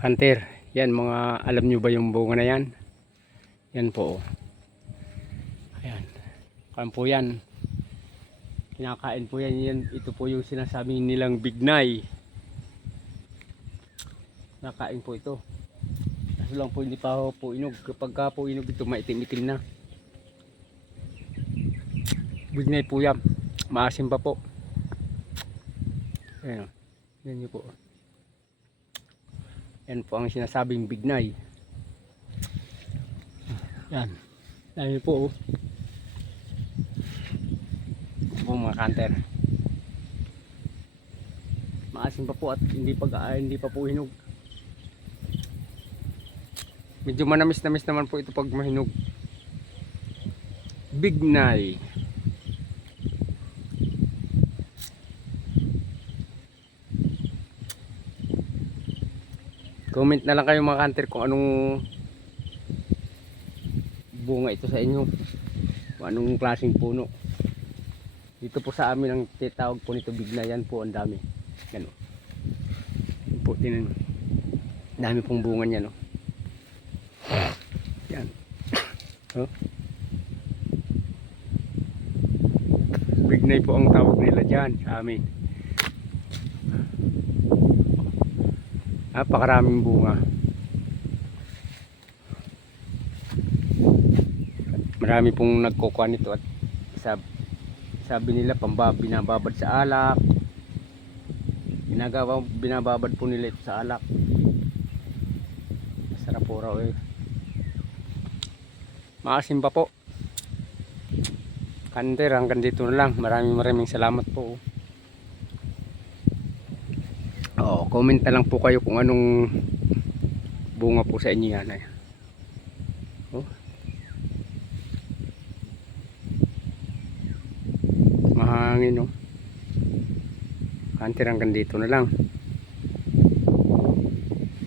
Hunter, yan mga alam nyo ba yung bunga na yan? Yan po. Ayan. Kan po yan. Kinakain po yan. Ito po yung sinasabi nilang bignay. Nakain po ito. Kaso lang po hindi pa po inog. Kapag ka po inog ito maitim-itim na. Bignay po yan. Maasim pa po. Ayan. Yan nyo po. Yan po ang sinasabing bignay. Yan. Yan po. Ito po mga kanter. Maasim pa po at hindi pa po hinog. Medyo manamis-namis naman po ito pag mahinog. Bignay. Comment na lang kayo mga kanter kung anong bunga ito sa inyo. Kung anong klaseng puno. Dito po sa amin ang titawag po nito bignay. Yan po ang dami. Yan o. Yan po din. Dami pong bunga niya no. Yan. Oh. Bignay po ang tawag nila dyan sa amin. Napakaraming bunga. Marami pong nagkukuha nito at sabi nila binababad sa alak. Binababad po nila ito sa alak. Masarap po raw eh. Maasim pa po. Kanter, hanggang dito na lang. Maraming salamat po. Comment na lang po kayo kung anong bunga po sa inyo yan. Oh. Mahangin oh. Kanter, hanggang dito na lang.